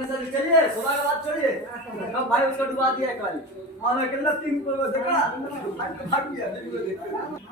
चलिए चलिए सुबह के बाद छोड़िए कब भाई उसको डुबा दिया एक बार और मैं कितना टीम को देखा भाग गया देखो देखो